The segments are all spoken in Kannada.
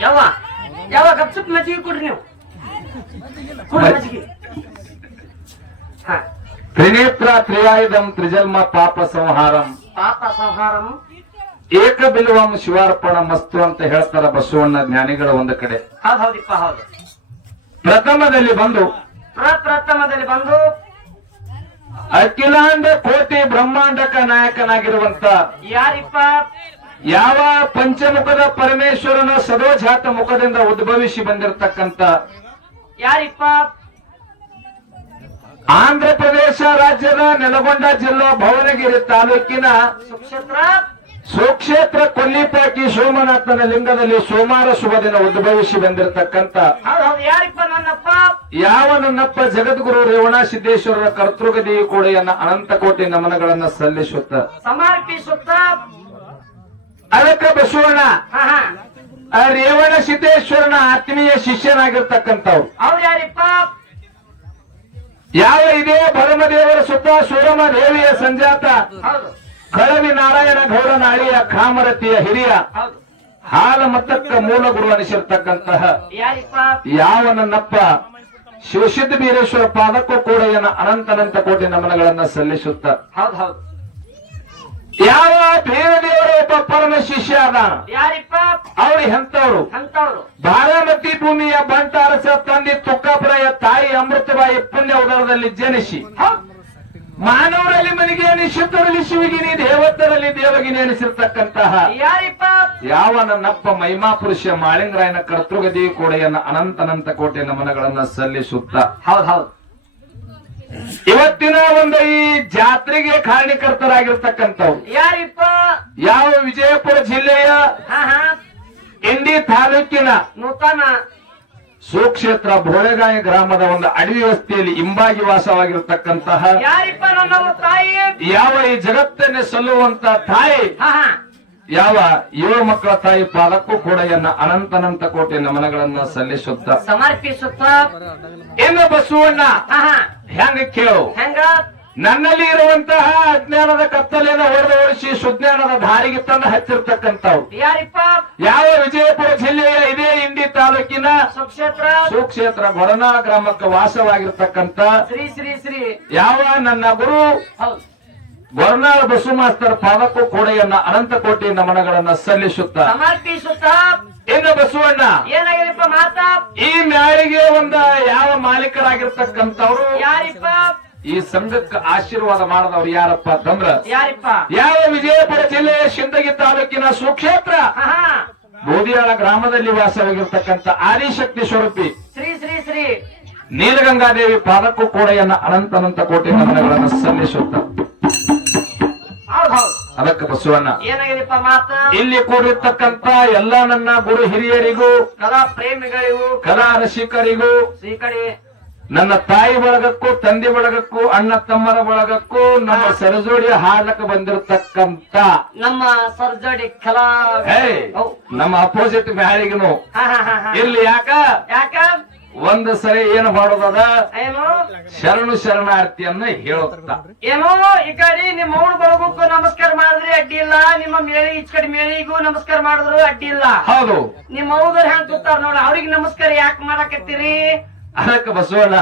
ಯಾವ ಯಾವ ಗಪ್ಚುಪ್ ಮಜ್ಜಿಗೆ ಕೊಡ್ರಿ ನೀವು. ಕೊಡ್ರಿ ಮಜ್ಜಿಗೆ. ಹಾ. ತ್ರಿನೇತ್ರ ತ್ರಿಯಾಯುಧಂ ತ್ರಿಜನ್ಮ ಪಾಪ ಸಂಹಾರಂ. ಪಾಪ ಸಂಹಾರಂ. ಏಕ ಬಿಲ್ವಂ ಶಿವಾರ್ಪಣ ಮಸ್ತು ಅಂತ ಹೇಳ್ತಾರ ಬಸವಣ್ಣ ಜ್ಞಾನಿಗಳ ಒಂದು ಕಡೆ. ಹೌದ್ ಹೌದಿಪ್ಪ ಹೌದು. ಪ್ರಥಮದಲ್ಲಿ ಬಂದು ಪ್ರಪ್ರಥಮದಲ್ಲಿ ಬಂದು ಅಖಿಲಾಂಡ ಕೋಟಿ ಬ್ರಹ್ಮಾಂಡಕ ನಾಯಕನಾಗಿರುವಂತ ಯಾರಿಪ್ಪ? ಯಾವ ಪಂಚಮುಖದ ಪರಮೇಶ್ವರನ ಸದೋಜಾತ ಮುಖದಿಂದ ಉದ್ಭವಿಸಿ ಬಂದಿರತಕ್ಕಂತ ಯಾರಿಪ್ಪ? ಆಂಧ್ರ ಪ್ರದೇಶ ರಾಜ್ಯದ ನೆಲಗೊಂಡ ಜಿಲ್ಲಾ ಭವನಗಿರಿ ತಾಲೂಕಿನ ಸುಕ್ಷೇತ್ರ? ಸುಕ್ಷೇತ್ರ ಕೊಲ್ಲಿಪಾಕಿ ಸೋಮನಾಥನ ಲಿಂಗದಲ್ಲಿ ಸೋಮವಾರ ಶುಭ ದಿನ ಉದ್ಭವಿಸಿ ಬಂದಿರತಕ್ಕಂತ ಹೌದ್ ಯಾರಿಪ್ಪ ನನ್ನಪ್ಪ? ಯಾವ ನನ್ನಪ್ಪ ಜಗದ್ಗುರು ರೇವಣ ಸಿದ್ದೇಶ್ವರರ ಕರ್ತೃಗದಿ ಕೂಡ ಅನಂತ ಕೋಟಿ ನಮನಗಳನ್ನ ಸಲ್ಲಿಸುತ್ತ ಸಮರ್ಪಿಸುತ್ತ. ಅದಕ್ಕೆ ಬಸವಣ್ಣ. ರೇವಣ ಸಿದ್ದೇಶ್ವರನ ಆತ್ಮೀಯ ಶಿಷ್ಯನಾಗಿರ್ತಕ್ಕಂಥವ್ರು. ಅವ್ರು ಯಾರಿಪ್ಪ? ಯಾವ ಇದೇ ಭರಮದೇವರ ಸುತ್ತ ಸುರಮ ದೇವಿಯ ಸಂಜಾತ. ಕಳವಿ ನಾರಾಯಣ ಗೌಡನ ಅಳಿಯ ಕಾಮರತಿಯ ಹಿರಿಯ. ಹಾಲ ಮತಕ್ಕ ಮೂಲ ಗುರು ಅನಿಸಿರ್ತಕ್ಕಂತಹ ಯಾವ ನನ್ನಪ್ಪ ಶಿವಸಿದ್ಧ ಬೀರೇಶ್ವರ ಪಾದಕ್ಕೂ ಕೂಡ ಏನ ಅನಂತನಂತ ಕೋಟಿ ನಮನಗಳನ್ನ ಸಲ್ಲಿಸುತ್ತ. ಹೌದು ಹೌದು. ಯಾವ ದೇವರ ಒಬ್ಬ ಪರಮ ಶಿಷ್ಯ ಅದಾನ ಯಾರಿಪ್ಪ? ಅವ್ರು ಎಂತವ್ರು ಅಂತವ್ರು ಬಾರಾಮತಿ ಭೂಮಿಯ ಬಂಟಾರಸ ತಂದೆ ತುಕ್ಕಾಪುರಯ ತಾಯಿ ಅಮೃತಬಾಯಿ ಪುಣ್ಯ ಉದರದಲ್ಲಿ ಜನಿಸಿ ಮಾನವರಲ್ಲಿ ಮನೆಗೆ ನಿಶ್ಚಿತರಲ್ಲಿ ಶಿವಗಿನಿ ದೇವತರಲ್ಲಿ ದೇವಗಿನಿ ಎನಿಸಿರ್ತಕ್ಕಂತಹ ಯಾರಿಪ್ಪ? ಯಾವ ನನ್ನಪ್ಪ ಮಹಿಮಾ ಪುರುಷ ಮಾಳಿಂಗರಾಯನ ಕರ್ತೃಗದಿ ಅನಂತ ಅನಂತನಂತ ಕೋಟೆಯ ನಮನಗಳನ್ನ ಸಲ್ಲಿಸುತ್ತ. ಹೌದ್ ಹೌದ್. ಇವತ್ತಿನ ಒಂದು ಈ ಜಾತ್ರೆಗೆ ಕಾರಣೀಕರ್ತರಾಗಿರ್ತಕ್ಕಂಥವ್ರು. ಯಾರಿಪ್ಪ? ಯಾವ ವಿಜಯಪುರ ಜಿಲ್ಲೆಯ ಇಂಡಿ ತಾಲೂಕಿನ ನೂತನ. ಸುಕ್ಷೇತ್ರ ಬೋಳೆಗಾಯ ಗ್ರಾಮದ ಒಂದು ಅಡಿ ವ್ಯವಸ್ಥೆಯಲ್ಲಿ ಇಂಬಾಗಿ ವಾಸವಾಗಿರತಕ್ಕಂತಹ ಯಾವ ಈ ಜಗತ್ತನ್ನೇ ಸಲ್ಲುವಂತ ತಾಯಿ? ಯಾವ ಯುವ ಮಕ್ಕಳ ತಾಯಿ ಪಾಲಕ್ಕೂ ಕೂಡ ಎನ್ನ ಅನಂತನಂತ ಕೋಟಿ ನಮನಗಳನ್ನ ಸಲ್ಲಿಸುತ್ತ ಸಮರ್ಪಿಸುತ್ತ? ಎನ್ನ ಬಸವಣ್ಣ? ಹೆಂಗ ಕೇಳು? ಹೆಂಗ ನನ್ನಲ್ಲಿ ಇರುವಂತಹ ಅಜ್ಞಾನದ ಕತ್ತಲೆಯನ್ನು ಹೊಡೆದು ಓಡಿಸಿ ಸುಜ್ಞಾನದ ದಾರಿಗೆ ತಂದು ಹಚ್ಚಿರ್ತಕ್ಕಂಥವು ಯಾರಿಪ್ಪ? ಯಾವ ವಿಜಯಪುರ ಜಿಲ್ಲೆಯ ಇದೇ ಇಂಡಿ ತಾಲೂಕಿನ ಸುಕ್ಷೇತ್ರ? ಸುಕ್ಷೇತ್ರ ಗೊಡನಾಳ ಗ್ರಾಮಕ್ಕೆ ವಾಸವಾಗಿರ್ತಕ್ಕಂಥ ಶ್ರೀ ಶ್ರೀ ಶ್ರೀ. ಯಾವ ನನ್ನ ಗುರು? ಗೊರನಾಳ ಬಸು ಮಾಸ್ತರ್ ಪಾದಕ್ಕೂ ಕೂಡೆಯನ್ನ ಅನಂತ ಕೋಟಿ ನಮನಗಳನ್ನ ಸಲ್ಲಿಸುತ್ತ ಸಮರ್ಪಿಸುತ್ತ ಬಸವಣ್ಣ. ಏನಾಗಿರಪ್ಪ ಮಾತಾ? ಈ ಮ್ಯಾಳಿಗೆ ಒಂದ ಯಾವ ಮಾಲೀಕರಾಗಿರ್ತಕ್ಕಂಥವ್ರು? ಯಾರಿಪ್ಪ? ಈ ಸಂಘಕ್ಕೆ ಆಶೀರ್ವಾದ ಮಾಡದವ್ರು ಯಾರಪ್ಪ ಅಂತಂದ್ರ ಯಾರಿಪ್ಪ? ಯಾವ ವಿಜಯಪುರ ಜಿಲ್ಲೆಯ ಶಿಂದಗಿ ತಾಲೂಕಿನ ಸುಕ್ಷೇತ್ರ? ಬೋದಿಯಾಳ ಗ್ರಾಮದಲ್ಲಿ ವಾಸವಾಗಿರ್ತಕ್ಕಂಥ ಆದಿಶಕ್ತಿ ಸ್ವರೂಪಿ. ಶ್ರೀ ಶ್ರೀ ಶ್ರೀ. ನೀಲಗಂಗಾದೇವಿ ಪಾದಕ್ಕೂ ಕೋಡೆಯನ್ನ ಅನಂತ ಅನಂತ ಕೋಟಿ ನಮನಗಳನ್ನು ಸಲ್ಲಿಸುತ್ತ. ಅದಕ್ಕೆ ಬಸವಣ್ಣ ಏನಾಗಿದೆಪ್ಪ ಮಾತ? ಇಲ್ಲಿ ಕೂಡಿರ್ತಕ್ಕಂತ ಎಲ್ಲ ನನ್ನ ಗುರು ಹಿರಿಯರಿಗೂ ಕಲಾ ಪ್ರೇಮಿಗಳಿಗೂ ಕಲಾ ರಸಿಕರಿಗೂ ನನ್ನ ತಾಯಿ ಬಳಗಕ್ಕೂ ತಂದೆ ಬಳಗಕ್ಕೂ ಅಣ್ಣ ತಮ್ಮರ ಬಳಗಕ್ಕೂ ನಮ್ಮ ಸರಜೋಡಿ ಹಾಡ್ಲಕ್ಕೆ ಬಂದಿರತಕ್ಕಂತ ನಮ್ಮ ಸರ್ಜಡಿ ಕಲಾ. ನಮ್ಮ ಅಪೋಸಿಟ್ ಹಾ. ಇಲ್ಲಿ ಯಾಕ? ಯಾಕ? ಒಂದು ಸರಿ ಏನು ಮಾಡೋದದ? ಏನು? ಶರಣು ಶರಣಾರ್ಥಿಯನ್ನ ಹೇಳುತ್ತ. ಏನೋ? ಈ ಕಡೆ ನಿಮ್ಮ ಅವಳು ಬಳಗಕ್ಕೂ ನಮಸ್ಕಾರ ಮಾಡಿದ್ರಿ ಅಡ್ಡಿ ಇಲ್ಲ. ನಿಮ್ಮ ಮೇಳಿ ಈ ಕಡೆ ಮೇಳಿಗೂ ನಮಸ್ಕಾರ ಮಾಡಿದ್ರು ಅಡ್ಡಿ ಇಲ್ಲ. ಹೌದು. ನಿಮ್ಮ ಹೌದರ್ ಹೆಂಗ್ ಕೂತಾರ ನೋಡ ಅವ್ರಿಗೆ ನಮಸ್ಕಾರ ಯಾಕೆ ಮಾಡಕತ್ತೀರಿ? ಅದಕ್ಕೆ ಬಸವಣ್ಣ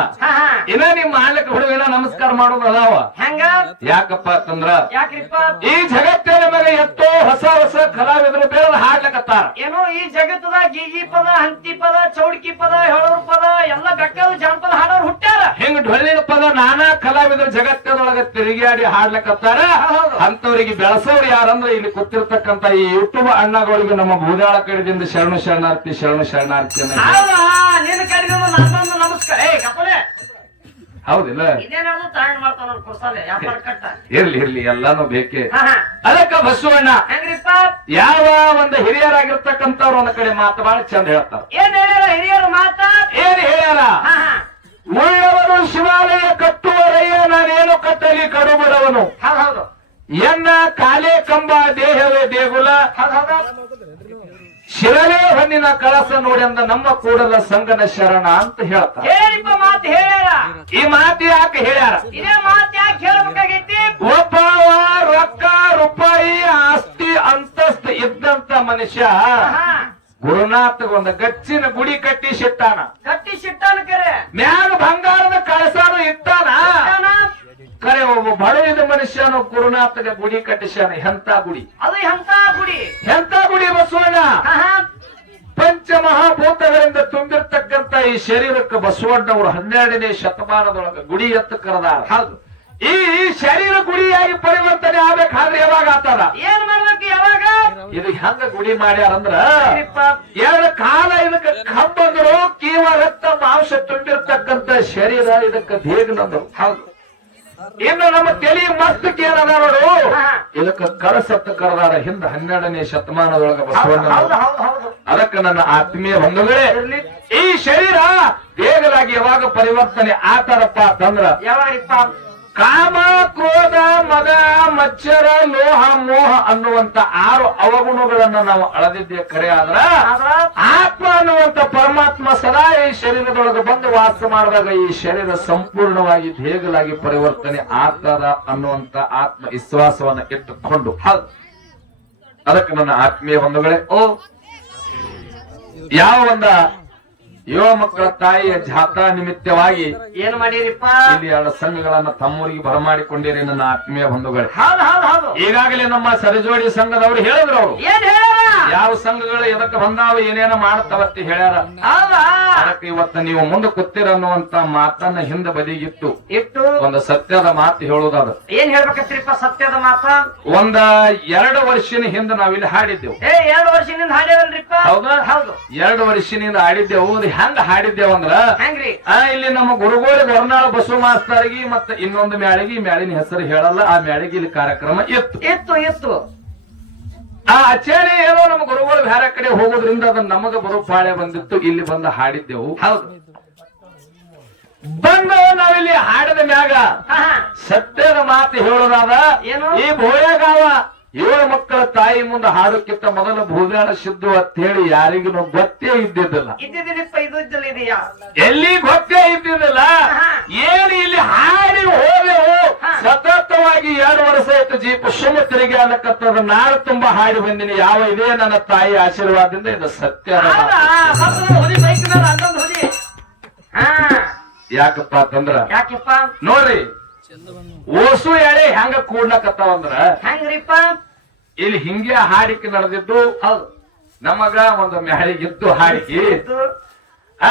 ಇನ್ನ ನಿಮ್ಮ ಮಾಡ್ಲಿಕ್ಕೆ ಹುಡುಗಿನ ನಮಸ್ಕಾರ ಮಾಡೋದು ಅದಾವ? ಹೆಂಗ? ಯಾಕಪ್ಪ ಅಂತಂದ್ರ ಯಾಕ್ರಿಪ್ಪ? ಈ ಜಗತ್ತಿನ ಮೇಲೆ ಎಷ್ಟೋ ಹೊಸ ಹೊಸ ಕಲಾವಿದರು ಬೇರೆ ಹಾಡ್ಲಕತ್ತಾರ. ಏನೋ ಈ ಜಗತ್ತದ ಗೀಗಿ ಪದ ಹಂತಿ ಪದ ಚೌಡ್ಕಿ ಪದ ಹೇಳೋರ್ ಪದ ಎಲ್ಲ ಬೆಕ್ಕದ ಜಾನಪದ ಹಾಡೋರು ಹುಟ್ಟ್ಯಾರ. ಹಿಂಗ್ ಢೊಳ್ಳಿನ ಪದ ನಾನಾ ಕಲಾವಿದರು ಜಗತ್ತದೊಳಗ ತಿರುಗಾಡಿ ಹಾಡ್ಲಕತ್ತಾರ. ಅಂತವ್ರಿಗೆ ಬೆಳೆಸೋರು ಯಾರಂದ್ರೆ ಇಲ್ಲಿ ಕೂತಿರ್ತಕ್ಕಂತ ಈ ಯೂಟ್ಯೂಬ್ ಅಣ್ಣಗಳಿಗೆ ನಮ್ಮ ಭೂದಾಳ ಕಡೆದಿಂದ ಶರಣು ಶರಣಾರ್ಥಿ ಶರಣು ಶರಣಾರ್ಥಿ ನಿನ್ನ ನನ್ನೊಂದು ನಮಸ್ಕಾರ ಏ ಹೌದಿಲ್ಲ? ಇದೇನಾದ್ರು ತಾಯ್ ಮಾಡ್ತಾನ ಕೊಡ್ಸಾಲೆ ವ್ಯಾಪಾರ ಕಟ್ಟ. ಇರ್ಲಿ ಇರ್ಲಿ ಎಲ್ಲಾನು ಬೇಕೆ. ಅದಕ್ಕ ಬಸವಣ್ಣ ಹೆಂಗ್ರಿಪ್ಪ? ಯಾವ ಒಂದು ಹಿರಿಯರಾಗಿರ್ತಕ್ಕಂಥವ್ರು ಒಂದ್ ಕಡೆ ಮಾತು ಬಹಳ ಚಂದ ಹೇಳ್ತಾರ. ಏನ್ ಹೇಳ್ಯಾರ ಹಿರಿಯರು ಮಾತಾ? ಏನ್ ಹೇಳ್ಯಾರ? ಮುಳ್ಳವರು ಉಳ್ಳವರು ಶಿವಾಲಯ ಕಟ್ಟುವರಯ್ಯ ನಾನೇನು ಕಟ್ಟಲಿ ಕಡುಬಡವನು. ಎನ್ನ ಕಾಲೇ ಕಂಬ ದೇಹವೇ ದೇಗುಲ. ಹೌದ್ ಹಣ್ಣಿನ ಹೊನ್ನಿನ ಕಳಸ ನೋಡಿ ಅಂದ ನಮ್ಮ ಕೂಡಲ ಸಂಗನ ಶರಣ ಅಂತ ಹೇಳ್ತಾರ ಹೇಳಿಪ್ಪ ಮಾತು ಹೇಳ್ಯಾರ. ಈ ಮಾತು ಯಾಕೆ ಹೇಳ್ಯಾರ? ಇದೇ ಮಾತು ಯಾಕೆ ಹೇಳ್ಬೇಕಾಗೈತಿ? ಒಬ್ಬವ ರೊಕ್ಕ ರೂಪಾಯಿ ಆಸ್ತಿ ಅಂತಸ್ತು ಇದ್ದಂತ ಮನುಷ್ಯ ಗುರುನಾಥ್ ಒಂದು ಗಚ್ಚಿನ ಗುಡಿ ಕಟ್ಟಿ ಸಿಟ್ಟಾನ. ಕಟ್ಟಿ ಸಿಟ್ಟಾನ ಕರೆ. ಮ್ಯಾಗ ಬಂಗಾರದ ಕಳಸಾನು ಇಟ್ಟಾನ. ಸಿಟ್ಟಾನ? ಕರೆ ಒಬ್ಬ ಬಡವಿದ ಮನುಷ್ಯನು ಗುರುನಾಥಗ ಗುಡಿ ಕಟ್ಟಿಸ್ಯಾನ ಎಂತ ಗುಡಿ? ಅದು ಎಂತ ಗುಡಿ? ಎಂತ ಗುಡಿ ಬಸವಣ್ಣ? ಪಂಚ ಮಹಾಭೂತಗಳಿಂದ ತುಂಬಿರ್ತಕ್ಕಂತ ಈ ಶರೀರಕ್ಕೆ ಬಸವಣ್ಣವರು ಹನ್ನೆರಡನೇ ಶತಮಾನದೊಳಗ ಗುಡಿ ಎತ್ತ ಕರೆದಾರ. ಹೌದು. ಈ ಶರೀರ ಗುಡಿಯಾಗಿ ಪರಿವರ್ತನೆ ಆಗ್ಬೇಕಾದ್ರೆ ಯಾವಾಗ ಆತದ ಏನ್ ಮಾಡ್ಬೇಕು ಯಾವಾಗ? ಇದು ಹೆಂಗ ಗುಡಿ ಮಾಡ್ಯಾರಂದ್ರ? ಎರಡು ಕಾಲ ಇದಕ್ಕೆ ಕಂಬಂದ್ರು ಕೀವ ರಕ್ತ ಮಾಂಸ ತುಂಬಿರ್ತಕ್ಕಂತ ಶರೀರ ಇದಕ್ಕೆ ದೇಗ್ನಂದ್ರು. ಹೌದು. ಇನ್ನು ನಮ್ಮ ತಲೆ ಮಸ್ತಕ್ಕೆ ಏನದ ನೋಡು. ಇದಕ್ಕೆ ಕಳಸತ್ತ ಕರೆದಾರ ಹಿಂದ ಹನ್ನೆರಡನೇ ಶತಮಾನದೊಳಗ ಬಸವಣ್ಣ ಅದಕ್ಕೆ ನನ್ನ ಆತ್ಮೀಯ ಬಂಧುಗಳೇ ಈ ಶರೀರ ದೇಗಲಾಗಿ ಯಾವಾಗ ಪರಿವರ್ತನೆ ಆತರಪ್ಪ ಅಂತಂದ್ರ ಯಾವಾಗಪ್ಪ? ಕಾಮ ಕ್ರೋಧ ಮದ, ಮಚ್ಚರ, ಲೋಹ, ಮೋಹ ಅನ್ನುವಂತ ಆರು ಅವಗುಣಗಳನ್ನ ನಾವು ಅಳದಿದ್ದೇ ಕರೆ ಆದ್ರ ಆತ್ಮ ಅನ್ನುವಂತ ಪರಮಾತ್ಮ ಸದಾ ಈ ಶರೀರದೊಳಗೆ ಬಂದು ವಾಸ ಮಾಡಿದಾಗ ಈ ಶರೀರ ಸಂಪೂರ್ಣವಾಗಿ ದೇಗಲಾಗಿ ಪರಿವರ್ತನೆ ಆಗ್ತದ ಅನ್ನುವಂತ ಆತ್ಮ ವಿಶ್ವಾಸವನ್ನ ಇಟ್ಟುಕೊಂಡು. ಹೌದು. ಅದಕ್ಕೆ ನನ್ನ ಆತ್ಮೀಯ ಬಂಧುಗಳೇ, ಓ, ಯಾವ ಒಂದ ಯುವ ಮಕ್ಕಳ ತಾಯಿಯ ಜಾತ್ರಾ ನಿಮಿತ್ತವಾಗಿ ಏನ್ ಮಾಡಿರಿಪ್ಪ? ಇಲ್ಲಿ ಎರಡು ಸಂಘಗಳನ್ನ ತಮ್ಮೂರಿಗೆ ಬರಮಾಡಿಕೊಂಡಿರಿ ನನ್ನ ಆತ್ಮೀಯ ಬಂಧುಗಳು. ಹೌದು ಹೌದು ಹೌದು. ಈಗಾಗಲೇ ನಮ್ಮ ಸರಿಜೋಡಿ ಸಂಘದವರು ಹೇಳಿದ್ರು ಅವರು. ಏನ್ ಹೇಳ್ಯಾರ? ಯಾವ ಸಂಘಗಳು ಎದಕ್ಕೆ ಬಂದಾವ ಏನೇನ ಮಾಡ್ತಾವತ್ತಿ ಹೇಳ್ಯಾರ. ಹೌದಾ? ಅದಕ್ಕೆ ಇವತ್ತ ನೀವು ಮುಂದೆ ಕೂತಿರನ್ನುವಂತ ಮಾತನ್ನ ಹಿಂದೆ ಬದಿಗಿತ್ತು ಇಟ್ಟು? ಒಂದು ಸತ್ಯದ ಮಾತು ಹೇಳುವುದಾದ ಏನ್ ಹೇಳ್ಬೇಕತ್ರಿಪ್ಪ ಸತ್ಯದ ಮಾತ? ಒಂದ ಎರಡು ವರ್ಷಿನ ಹಿಂದೆ ನಾವಿಲ್ಲಿ ಹಾಡಿದ್ದೆವು. ಏ ಎರಡು ವರ್ಷದಿಂದ ಹಾಡ್ಯಾವಲ್ರಿಪ್ಪ ಹೌದಾ? ಹೌದು. ಎರಡು ವರ್ಷದಿಂದ ಹಾಡಿದ್ದೆವು ಹೆಂಗ ಹಾಡಿದ್ದೇವಂದ್ರ ಹೆಂಗ್ರಿ? ಆ ಇಲ್ಲಿ ನಮ್ಮ ಗುರುಗೋಳಿ ಹೊರನಾಳ ಬಸವ ಮಾಸ್ತರಿಗೆ ಮತ್ತೆ ಇನ್ನೊಂದು ಮ್ಯಾಳಿಗೆ ಈ ಮ್ಯಾಳಿನ ಹೆಸರು ಹೇಳಲ್ಲ ಆ ಮ್ಯಾಳಿಗೆ ಇಲ್ಲಿ ಕಾರ್ಯಕ್ರಮ ಇತ್ತು. ಇತ್ತು ಇತ್ತು. ಆ ಆಚಾರ್ಯ ಏನೋ ನಮ್ಮ ಗುರುಗಳು ಬೇರೆ ಕಡೆ ಹೋಗೋದ್ರಿಂದ ಅದನ್ನ ನಮಗ ಬರೋ ಪಾಳೆ ಬಂದಿತ್ತು ಇಲ್ಲಿ ಬಂದ ಹಾಡಿದ್ದೆವು. ಹೌದು. ಬಂದು ನಾವಿಲ್ಲಿ ಹಾಡಿದ ಮ್ಯಾಗ ಸತ್ಯದ ಮಾತು ಹೇಳೋದಾದ ಏನು? ಈ ಬೋಳೆಗಾವ ಏಳು ಮಕ್ಕಳ ತಾಯಿ ಮುಂದೆ ಹಾಡೋಕ್ಕಿಂತ ಮೊದಲು ಭೂಗಾಣ ಸಿದ್ದು ಅಂತ ಹೇಳಿ ಯಾರಿಗೂ ಗೊತ್ತೇ ಇದ್ದಿದ್ದಿಲ್ಲ. ಎಲ್ಲಿ ಗೊತ್ತೇ ಇದ್ದಿದ್ದಿಲ್ಲ. ಏನು ಇಲ್ಲಿ ಹಾಡಿ ಹೋದೆವು. ಸತತವಾಗಿ ಎರಡು ವರ್ಷ ಆಯ್ತು ಜೀಪ ಸುಮ್ಮ ತಿರುಗಿ ಅನ್ನಕ್ಕಂಥದ್ದು ನಾಡು ತುಂಬಾ ಹಾಡಿ ಬಂದಿನಿ. ಯಾವ ಇದೇ ನನ್ನ ತಾಯಿ ಆಶೀರ್ವಾದದಿಂದ ಇದು ಸತ್ಯ ಯಾಕಪ್ಪ ಅಂತಂದ್ರ? ಯಾಕೆಪ್ಪ? ನೋಡ್ರಿ ಓಸು ಎಳೆ ಹೆಂಗ ಕೂಡ್ಲಕತ್ತಾವಂದ್ರ? ಹೆಂಗ್ರಿಪ್ಪ? ಇಲ್ಲಿ ಹಿಂಗೆ ಹಾಡಿಕೆ ನಡೆದಿದ್ದು ನಮಗ ಒಂದು ಮ್ಯಾಳಿಗಿತ್ತು ಹಾಡಿಕೆ. ಆ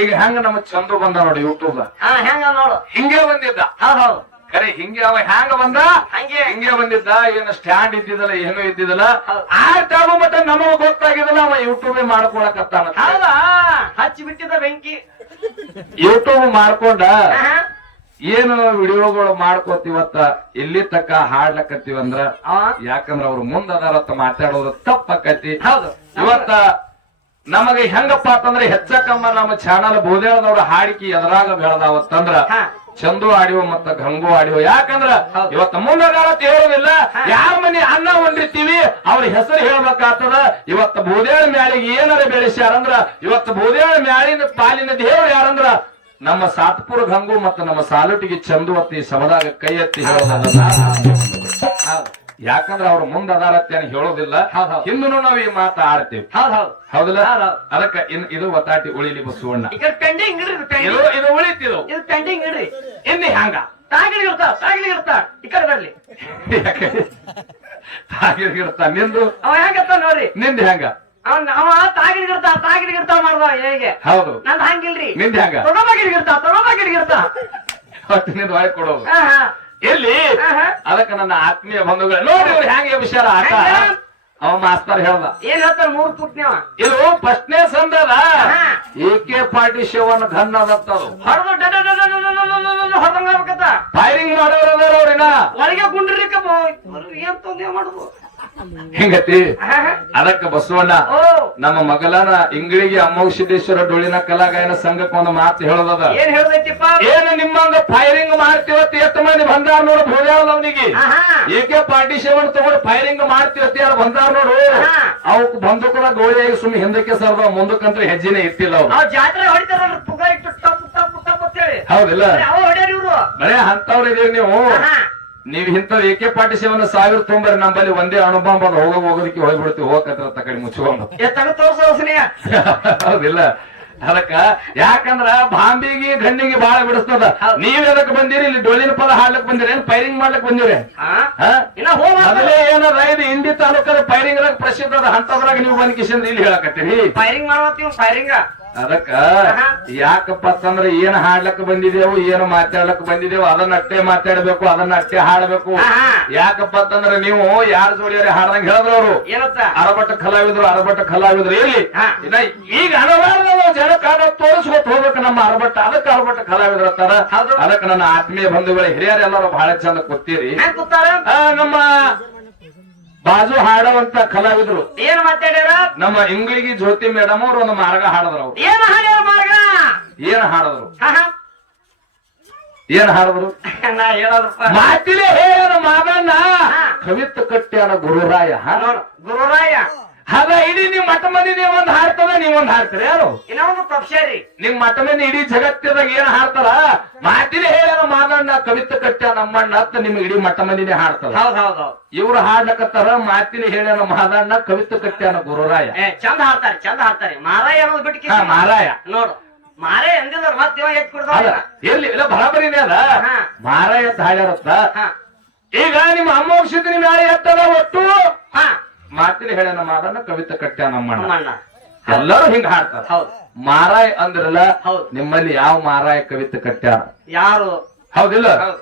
ಈಗ ಹೆಂಗ ನಮ್ಮ ಚಂದು ಬಂದ ನೋಡಿ ಯೂಟ್ಯೂಬ್ ಹಾ ಹೆಂಗ ನೋಡು. ಹಿಂಗೆ ಬಂದಿದ್ದ. ಕರೆ ಹಿಂಗೆ ಅವ ಹ್ಯಾಂಗ ಬಂದ? ಹಂಗೆ. ಹಿಂಗೆ ಬಂದಿದ್ದ ಏನು ಸ್ಟ್ಯಾಂಡ್ ಇದ್ದಿದಲ್ಲ ಏನು ಇದ್ದಿದಲ್ಲ. ಆ ತಗೋ ಮತ್ತೆ ನಮಗ ಗೊತ್ತಾಗಿದಲ್ಲ ಅವ ಯೂಟ್ಯೂಬ್ ಮಾಡ್ಕೊಳಕತ್ತಾನ ಹಚ್ಚಿ ಬಿಟ್ಟಿದ ಬೆಂಕಿ. ಯೂಟ್ಯೂಬ್ ಮಾಡ್ಕೊಂಡ. ಏನು ವಿಡಿಯೋಗಳು ಮಾಡ್ಕೋತಿವತ್ತ ಇಲ್ಲಿ ತಕ್ಕ ಹಾಡ್ಲಕತ್ತೀವಂದ್ರ ಆ, ಯಾಕಂದ್ರ ಅವ್ರು ಮುಂದ ಅದಾರತ್ತ ಮಾತಾಡೋದು ತಪ್ಪಕತಿ ಇವತ್ತ ನಮಗೆ ಹೆಂಗಪ್ಪ ಅಂತಂದ್ರೆ ಹೆಚ್ಚಕಮ್ಮ ನಮ್ಮ ಚಾನಲ್ ಬೋದೇಳದವ್ರ ಹಾಡಿಕೆ ಎದರಾಗ ಬೆಳದಾವತ್ತಂದ್ರ. ಚಂದು ಆಡಿವ ಮತ್ತ ಗಂಗು ಆಡಿವ ಯಾಕಂದ್ರ ಇವತ್ತ ಮುಂದಾರತ್ ಹೇಳೋದಿಲ್ಲ. ಯಾರ ಮನೆ ಅನ್ನ ಹೊಂದಿರ್ತೀವಿ ಅವ್ರ ಹೆಸರು ಹೇಳ್ಬೇಕಾಗ್ತದ. ಇವತ್ತ ಬೋದೇಳ ಮ್ಯಾಳಿಗೆ ಏನಾರ ಬೆಳೆಸ್ಯಾರಂದ್ರ ಇವತ್ತ ಬೋದೇಳ ಮ್ಯಾಳಿನ ಪಾಲಿನ ದೇವ್ರು ಯಾರಂದ್ರ ನಮ್ಮ ಸಾತ್ಪುರ ಗಂಗು ಮತ್ತು ನಮ್ಮ ಸಾಲುಟಿಗೆ ಚಂದು ಅತ್ತಿ ಸಮದಾಗ ಕೈ ಎತ್ತಿ ಹೇಳೋದಲ್ಲ ಯಾಕಂದ್ರ ಅವ್ರ ಮುಂದ ಅದಾರತ್ತೇನು ಹೇಳೋದಿಲ್ಲ. ಹೌದ್ ನಾವು ಈ ಮಾತ ಆಡ್ತೇವೆ. ಹೌದು ಹೌದು. ಹೌದಲ್ಲ? ಹೌದ್ ಹೌದ್. ಅದಕ್ಕ ಇನ್ ಇದು ಒತ್ತಾಟಿ ಉಳಿಲಿ ಬಸವಣ್ಣ ಪೆಂಡಿಂಗ್ ಇದು ಉಳಿತಿದು ಇದು ಪೆಂಡಿಂಗ್ ಇಡ್ರಿ. ಇನ್ನಿ ಹಂಗ. ತಾಗಿಲಿ ಇರ್ತಾ ತಾಗಿಲಿ ಇರ್ತಾ ಈ ಕಡೆ ಬರ್ಲಿ. ಯಾಕೆ? ಇರ್ತಾ ನಿಂದು? ಅವ ಹೆಂಗತ್ತ ನೋಡ್ರಿ. ನಿಂದು ಹೆಂಗ? ಅವ್ನ ಅವ ತಾಗಿಲಿ ಇರ್ತಾವ ಮಾಡ್ದವ ಹೇಗೆ ಹೌದು ನಂದ್ ಹಂಗಿಲ್ರಿ ನಿಂದ ಹೆಂಗ ತೊಗೊಂಬಾಗಿಲಿ ಇರ್ತಾವ ತೊಗೊಂಬಾಗಿಲಿ ಇರ್ತಾವ ಹೊತ್ತು ನಿಂದ ಒಳಗೆ ಕೊಡೋದು ಎಲ್ಲಿ. ಅದಕ್ಕ ನನ್ನ ಆತ್ಮೀಯ ಬಂಧುಗಳು ನೋಡಿ ಇವ್ರು ಹೆಂಗೆ ವಿಚಾರ ಆಟ? ಅವ ಮಾಸ್ತರ್ ಹೇಳ್ದ ಏನ್ ಹೇಳ್ತಾರ ಮೂರ್ ಪುಟ್ನೇವ ಇದು ಫಸ್ಟ್ನೇ ಸಂದದ ಆಹಾ. ಏಕೆ ಪಾರ್ಟಿ ಶಿವನ್ ಗನ್ ಅದತ್ತದು ಆಗ್ಬೇಕತ್ತ ಫೈರಿಂಗ್ ಮಾಡೋರು ಅದಾರ ಅವ್ರಿನ ಒಳಗೆ ಗುಂಡ್ರಿಕ ಏನ್ ತೊಂದ್ರೆ ಮಾಡುದು ಹಿಂಗತಿ. ಅದಕ್ಕ ಬಸವಣ್ಣ ನಮ್ಮ ಮಗಲನ ಇಂಗ್ಳಿಗೆ ಸಿದ್ದೇಶ್ವರ ಡೊಳ್ಳಿನ ಕಲಾಗಾಯನ ಸಂಘಕ್ಕೆ ಒಂದು ಮಾತು ಹೇಳೋದದ. ಏನ್ ನಿಮ್ಮಂಗ ಫೈರಿಂಗ್ ಮಾಡ್ತೀವತ್ತಿ ಮಂದಿ ಬಂದಾರ ನೋಡು ಭೂಯಾಳದವನಿಗೆ ಅವನಿಗೆ ಏಕೆ ಪಾರ್ಟಿ ಸೇವನ್ ತಗೊಂಡು ಫೈರಿಂಗ್ ಮಾಡ್ತೀವತ್ತಿ ಯಾರು ಬಂದಾರ ನೋಡು. ಅವಕ್ ಬಂದೂಕದ ಗೋಳಿಯಾಗಿ ಸುಮ್ಮನೆ ಹಿಂದಕ್ಕೆ ಸರ್ದ ಮುಂದಕ್ಕಂತ್ರ ಹೆಜ್ಜೆನೆ ಇತ್ತಿಲ್ಲ ಅವ್ರು. ಜಾತ್ರೆ ಹೊಡಿತಾರ ಹೌದಿಲ್ಲ? ಬರೇ ಅಂತವ್ರ ಇದೀರಿ ನೀವು. ನೀವ್ ಇಂಥವ್ ಕೆ ಪಾಟಿ ಸೇವನ ಸಾವಿರ ತೊಂಬರಿ ನಮ್ಮಲ್ಲಿ ಒಂದೇ ಅನುಭವ ಅದು ಹೋಗೋ ಹೋಗೋದಕ್ಕೆ ಹೋಗ್ಬಿಡ್ತೀವಿ ಹೋಗತ್ರ ತಕಡಿ ತಗ ತೋರ್ಸೋಸ್ನಿಯ ಹೌದಿಲ್ಲ. ಅದಕ್ಕ ಯಾಕಂದ್ರ ಬಾಂಬಿಗೆ ಗಣ್ಣಿಗೆ ಬಾಳ ಬಿಡಿಸ್ತದ. ನೀವ್ ಎದಕ್ ಬಂದಿರಿ? ಇಲ್ಲಿ ಡೊಳ್ಳಿನ ಪದ ಹಾಡ್ಲಕ್ ಬಂದಿರಿ ಏನ್ ಪೈರಿಂಗ್ ಮಾಡ್ಲಕ್ ಬಂದಿರಿ? ಏನದ? ಇದು ಹಿಂದಿ ತಾಲೂಕದ ಪೈರಿಂಗ್ ಪ್ರಸಿದ್ಧ ಅದ ಅಂತದ್ರಾಗ ನೀವು ಬಂದ್ ಕಿಶನ್ ಇಲ್ಲಿ ಹೇಳಕತ್ತೀರಿ. ಫೈರಿಂಗ್ ಮಾಡ್ತೀವಿ ಫೈರಿಂಗ್ ಅದಕ್ಕ ಯಾಕಪ್ಪ ಅಂತಂದ್ರ ಏನ್ ಹಾಡ್ಲಕ್ ಬಂದಿದೇವು ಏನು ಮಾತಾಡ್ಲಕ್ ಬಂದಿದೆವು ಅದನ್ನ ಅಟ್ಟೆ ಮಾತಾಡ್ಬೇಕು ಅದನ್ನ ಅಟ್ಟೆ ಹಾಡ್ಬೇಕು. ಯಾಕಪ್ಪ ಅಂತಂದ್ರ ನೀವು ಯಾರ ಜೋಡಿಯವ್ರೆ ಹಾಡ್ದಂಗ ಹೇಳಿದ್ರು ಅವರು? ಅರಬಟ್ಟ ಕಲಾವಿದ್ರು ಅರಬಟ್ಟ ಕಲಾವಿದ್ರು ಎಲ್ಲಿ? ಈಗ ಹಲವಾರು ಈಗ ಕಾಡ ತೋರಿಸ್ಕೊತ್ ಹೋಗ್ಬೇಕು ನಮ್ಮ ಅರಬಟ್ಟ ಅದಕ್ಕೆ ಅರಬಟ್ಟ ಕಲಾವಿದ್ರ ಅಂತಾರ. ಹೌದು. ಅದಕ್ಕೆ ನನ್ನ ಆತ್ಮೀಯ ಬಂಧುಗಳ ಹಿರಿಯರ್ ಎಲ್ಲರೂ ಬಹಳ ಚಂದ ಕೂತಾರ. ನಮ್ಮ ಬಾಜು ಹಾಡುವಂತ ಕಲಾವಿದರು. ಏನ್ ಮಾತಾಡ್ಯಾರ? ನಮ್ಮ ಇಂಗ್ಲಿಗಿ ಜ್ಯೋತಿ ಮೇಡಮ್ ಅವ್ರು ಒಂದು ಮಾರ್ಗ ಹಾಡಿದ್ರು ಅವ್ರು. ಏನ್ ಹಾಡ್ಯಾರ ಮಾರ್ಗ? ಏನ್ ಹಾಡಿದ್ರು. ಏನ್ ಹಾಡಿದ್ರು? ನಾ ಹೇಳೋದಪ್ಪ. ಮಾತಿಲೆ ಹೇಳ ಮಾದಣ್ಣ. ಕವಿತ್ ಕಟ್ಟ್ಯಾನ ಗುರುರಾಯ. ಗುರುರಾಯ. ಅದ ಇಡಿ ನಿಮ್ ಮಠ ಮಂದಿ ನೀವೊಂದ್ ಹಾಡ್ತದ ನೀವೊಂದ್ ಹಾಡ್ತೀರಿ ಯಾರು? ಇನ್ನೊಂದು ತಪ್ಸೇರಿ ನಿಮ್ ಮಠ ಮಂದಿ ಇಡೀ ಜಗತ್ತಿದಾಗ ಏನ್ ಹಾಡ್ತಾರ ಮಾತಿನೇ ಹೇಳ ಮಾದಣ್ಣ ಕವಿತೆ ಕಟ್ಟ ನಮ್ಮಣ್ಣ ಅತ್ತ ನಿಮ್ ಇಡೀ ಮಠ ಮಂದಿನೇ ಹಾಡ್ತಾರ ಹೌದ್ ಹೌದ್ ಹೌದ್. ಇವ್ರು ಹಾಡ್ಲಕತ್ತಾರ ಮಾತಿನ ಹೇಳ್ಯಾನ ಮಾದಣ್ಣ ಕವಿತೆ ಕಟ್ಟ್ಯಾನ ಗುರುರಾಯ. ಚಂದ ಹಾಡ್ತಾರೆ ಚಂದ ಹಾಡ್ತಾರೆ. ಮಾರಾಯ ಅನ್ನೋದು ಬಿಟ್ಟು ಮಾರಾಯ. ನೋಡು ಮಾರೇ ಎಂದಿಲ್ಲ ಮತ್ತೆ ಎತ್ ಎಲ್ಲಿ ಇಲ್ಲ ಬರಾಬರಿನೇ ಅದ. ಹಾ. ಮಾರಾಯ ಅಂತ ಹಾಡ್ಯಾರತ್ತ. ಈಗ ನಿಮ್ಮ ನಿಮ್ ನಾಳೆ ಎತ್ತದ ಒಟ್ಟು? ಹಾ. ಮಾತಿನ ಹೇಳ್ಯಾನ ಮಾರನ ಕವಿತ ಕಟ್ಟ್ಯಾನ ನಮ್ಮಣ್ಣ. ನಮ್ಮಣ್ಣ. ಎಲ್ಲರೂ ಹಿಂಗ ಹಾಡ್ತಾರ. ಹೌದ್. ಮಾರಾಯ ಅಂದ್ರಲ್ಲ ಹೌದ್. ನಿಮ್ಮಲ್ಲಿ ಯಾವ ಮಾರಾಯ ಕವಿತೆ ಕಟ್ಟ್ಯಾರ ಯಾರು? ಹೌದಿಲ್ಲ? ಹೌದ್.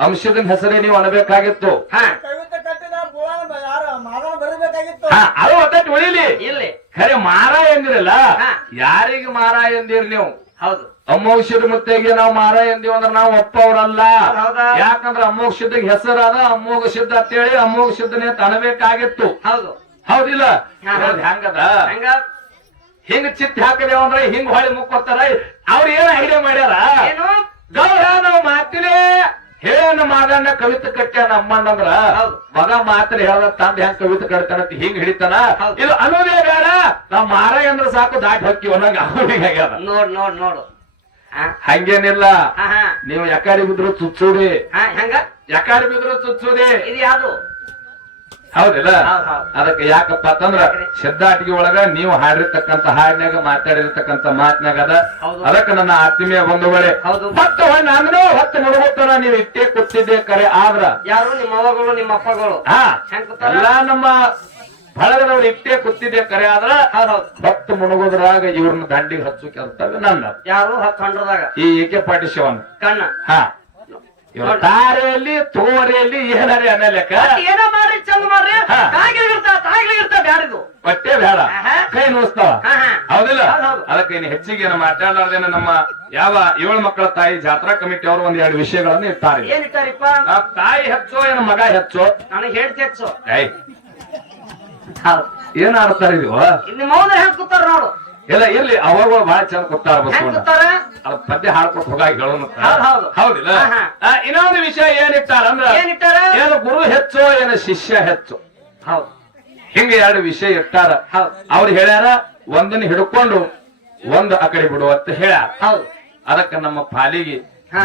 ಅಂಶದ ಹೆಸರೇ ನೀವು ಅನ್ಬೇಕಾಗಿತ್ತು. ಹಾ. ಕವಿತೆ ಕಟ್ಟಿದ ಪುರಾಣ ಯಾರ? ಮಾದನ ಬರೀಬೇಕಾಗಿತ್ತು. ಹಾ ಅದು ಒಟ್ಟು ಉಳಿಲಿ. ಇಲ್ಲಿ. ಖರೆ ಮಾರಾಯ ಎಂದಿರಲ್ಲ ಹಾ. ಯಾರಿಗೆ ಮಾರಾಯ ಅಂದಿರ್ ನೀವು? ಹೌದು. ಅಮೋಕ್ಷದ ಮುತ್ತೆಗೆ ನಾವು ಮಾರ ಎಂದಿವ ಅಂದ್ರೆ ನಾವು ಒಪ್ಪವರಲ್ಲ. ಯಾಕಂದ್ರೆ? ಯಾಕಂದ್ರ ಅಮೋಕ್ಷದ ಹೆಸರಾದ ಅಮೋಘ ಸಿದ್ಧ ಅಂತೇಳಿ ಅಮೋಘ ಶುದ್ಧನೇ ತನಬೇಕಾಗಿತ್ತು ಹೌದು. ಹೌದಿಲ್ಲ? ಹೆಂಗದ? ಹಿಂಗ? ಹಿಂಗ್ ಚಿತ್ ಹಾಕದೇವ ಅಂದ್ರೆ ಹಿಂಗ್ ಹೊಳಿ ಮುಕ್ಕೋತಾರ ಅವ್ರ ಏನ್ ಐಡಿಯಾ ಮಾಡ್ಯಾರ? ಗೌರ ನಾವು ಮಾತಿನೇ ಹೇಳನ ಮಾದಣ್ಣ ಕವಿತೆ ಕಟ್ಟ್ಯಾನ ಅಮ್ಮಣ್ಣ ಅಂದ್ರ ಹೌದು. ಮಗ ಮಾತ್ರ ಹೇಳ ತಂದೆ ಹೆಂಗ್ ಕವಿತೆ ಕಟ್ತಾನ ಹಿಂಗ್ ಹಿಡಿತಾನ. ಇದು ಅನ್ನೋದೇ ಬೇಡ. ನಾವ್ ಮಾರ ಅಂದ್ರ ಸಾಕು ದಾಟಿ ಹೊಕ್ಕಿ ಅನ್ನಂಗ ಅವ್ರಿಗೆ ಆಗ್ಯಾರ ನೋಡ್ ನೋಡ್ ನೋಡು. ಹಂಗೇನಿಲ್ಲ. ನೀವು ಯಕಾರಿ ಬಿದ್ರು ಚುಚ್ಚುಡಿ. ಹೆಂಗ? ಯಕಾರಿ ಬಿದ್ರು ಚುಚ್ಚುಡಿ. ಇದು ಯಾವುದು? ಹೌದಿಲ್ಲ? ಹೌದ್ ಹೌದ್. ಅದಕ್ಕೆ ಯಾಕಪ್ಪ ಅಂತಂದ್ರ ಶಬ್ದಾಟಿಗೆ ಒಳಗ ನೀವು ಹಾಡಿರ್ತಕ್ಕಂತ ಹಾಡಿನಾಗ ಮಾತಾಡಿರ್ತಕ್ಕಂತ ಮಾತಿನಾಗ ಅದ. ಅದಕ್ಕೆ ನನ್ನ ಆತ್ಮೀಯ ಬಂಧುಗಳೇ ಹೌದು. ಹೊತ್ತು ನಾನು ಹತ್ತು ನೋಡ್ಬೋತನ ನೀವು ಇಟ್ಟೇ ಕೂತಿದ್ದೆ ಕರೆ ಆದ್ರ. ಯಾರು? ನಿಮ್ಮ ಅವ್ವಗಳು ನಿಮ್ಮ ಅಪ್ಪಗಳು. ಹಾ. ಎಲ್ಲಾ ನಮ್ಮ ಬಳಗದವ್ರು ಇಟ್ಟೇ ಕೂತಿದ್ದೆ ಕರೆ ಆದ್ರ ಭಕ್ತ ಮುಣಗೋದ್ರಾಗ ಇವ್ರನ್ನ ದಂಡಿಗೆ ಹಚ್ಚು ಕೆಲಸ ನನ್ನ. ಯಾರು ಹತ್ತು ಹಂಡ್ರದಾಗ ಈ ಏಕೆ ಪಾಟಿ ಶಿವನ್ ಕಣ್ಣ. ಹಾ. ತಾರೆಯಲ್ಲಿ ತೋರೆಯಲ್ಲಿ ಏನಾರೇ ಅನ್ನಲೆಕ್ಕ? ಏನೋ ಮಾಡ್ರಿ ಚಂದ ಮಾಡ್ರಿ. ತಾಗಿಲ್ ಇರ್ತಾ ತಾಗಿಲ್ ಇರ್ತಾ ಬ್ಯಾರಿದು ಹೊಟ್ಟೆ ಬೇಡ ಕೈ ನೋಸ್ತಾವ ಹೌದಿಲ್ಲ? ಹೌದ್ ಹೌದು. ಅದಕ್ಕೆ ಇನ್ನು ಹೆಚ್ಚಿಗೆ ಏನು ಮಾತಾಡಲಾರ್ದೇನ ನಮ್ಮ ಯಾವ ಏಳು ಮಕ್ಕಳ ತಾಯಿ ಜಾತ್ರಾ ಕಮಿಟಿ ಅವರು ಒಂದ್ ಎರಡು ವಿಷಯಗಳನ್ನು ಇರ್ತಾರೆ ಏನ್ ಇಟ್ಟಾರಿಪ್ಪ? ಆ ತಾಯಿ ಹೆಚ್ಚೋ ಏನ ಮಗ ಹೆಚ್ಚೋ? ನನಗೆ ಹೇಳ್ತಿ ಹೆಚ್ಚು. ಏನ್ ಆಡ್ತಾರ ಇದು ನಿಮ್ಮ ಮೌನ ಹೆಂಗ್ ಕೂತಾರ ನೋಡು. ಇಲ್ಲ ಇರ್ಲಿ ಅವಾಗ ಬಹಳ ಚಂದ ಕೊಡ್ತಾರ ಕೂತಾರ? ಅದ್ ಪದ್ಯ ಹಾಡ್ಕೊಟ್ ಹೋಗಿ ಹೇಳೋಣ. ಹೌದ್ ಹೌದು. ಹೌದಿಲ್ಲ? ಇನ್ನೊಂದು ವಿಷಯ ಏನಿಟ್ಟಾರ ಅಂದ್ರ ಏನ್ ಇಟ್ಟಾರ ಏನು ಗುರು ಹೆಚ್ಚು ಏನು ಶಿಷ್ಯ ಹೆಚ್ಚು. ಹೌದು. ಹಿಂಗ ಎರಡು ವಿಷಯ ಇಟ್ಟಾರ. ಅವ್ರು ಹೇಳ್ಯಾರ ಒಂದನ್ನ ಹಿಡ್ಕೊಂಡು ಒಂದ್ ಅಕಡೆ ಕಡೆ ಬಿಡು ಅಂತ ಹೇಳ್ಯಾರ. ಹೌದು. ಅದಕ್ಕ ನಮ್ಮ ಪಾಲಿಗೆ.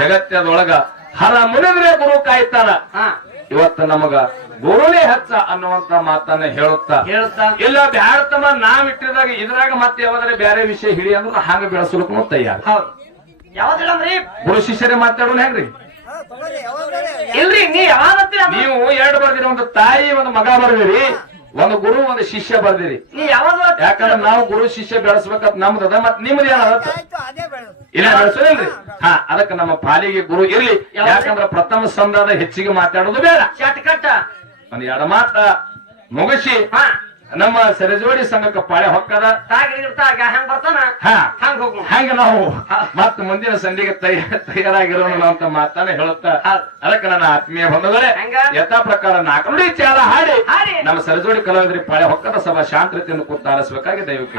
ಜಗತ್ತದೊಳಗ ಹರ ಮುನಿದ್ರೆ ಗುರು ಕಾಯ್ತಾರ. ಹಾ. ಇವತ್ತು ನಮಗ ಗುರುವೇ ಹಚ್ಚ ಅನ್ನುವಂತ ಮಾತನ್ನ ಹೇಳುತ್ತಾ? ಹೇಳ್ತಾ ಇಲ್ಲ ತಮ್ಮ ನಾವ್ ಇಟ್ಟಿದಾಗ ಇದ್ರಾಗ ಮತ್ತೆ ಯಾವ್ದಾರ ಬೇರೆ ವಿಷಯ ಹಿಡಿ ಅಂದ್ರೆ ಹಂಗ ಬೆಳೆಸಲು ತಯಾರ. ಹೌದು. ಗುರು ಶಿಷ್ಯರೇ ಮಾತಾಡೋಣ ಹೆಂಗ್ರಿ? ಇಲ್ರಿ ನೀ ಯಾವಾಗತ್ತಿ ನೀವು ಎರಡು ಬರ್ದಿರಿ ಒಂದು ತಾಯಿ ಒಂದು ಮಗ ಬರ್ದಿರಿ. ಒಂದು ಗುರು ಒಂದು ಶಿಷ್ಯ ಬರ್ದಿರಿ. ಯಾಕಂದ್ರೆ ನಾವು ಗುರು ಶಿಷ್ಯ ಬೆಳೆಸ್ಬೇಕಂತ ನಮ್ದದ ಮತ್ ನಿಮ್ದು ಬೆಳೆದು. ಇಲ್ಲ ಬೆಳೆಸೋದಿಲ್ರಿ ಹಾ ಅದಕ್ಕೆ ನಮ್ಮ ಪಾಲಿಗೆ ಗುರು ಇರ್ಲಿ. ಯಾಕಂದ್ರೆ ಪ್ರಥಮ ಸಂದಾದ ಹೆಚ್ಚಿಗೆ ಮಾತಾಡೋದು ಬೇಡ. ಒಂದ್ ಎರಡು ಮಾತ ಮುಗಿಸಿ. ಹಾ. ನಮ್ಮ ಸೆರೆಜೋಡಿ ಸಂಘಕ್ಕೆ ಪಾಳೆ ಹೊಕ್ಕದ. ಹೆಂಗ್ ಬರ್ತಾನ? ಹಂಗ್ ಹೋಗು ಹಂಗ ನಾವು? ಮತ್ತ ಮುಂದಿನ ಸಂಧಿಗೆ ತಯಾರ ತಯಾರಾಗಿರೋಣ ಅಂತ ಮಾತಾನೆ ಹೇಳುತ್ತಾ. ಅದಕ್ಕೆ ನನ್ನ ಆತ್ಮೀಯ ಬಂಧುಗಳೇ? ಯಥಾ ಪ್ರಕಾರ ನಾಲ್ಕು ಚಾಲ ಹಾಡಿ. ನಮ್ಮ ಸರಜೋಡಿ ಕಲಾವಿದ್ರಿ ಪಾಳೆ ಹೊಕ್ಕದ ಸಭಾ ಶಾಂತತೆಯನ್ನು ರೀತಿಯನ್ನು ಆಲಿಸಬೇಕಾಗಿ ದಯವಿಟ್ಟು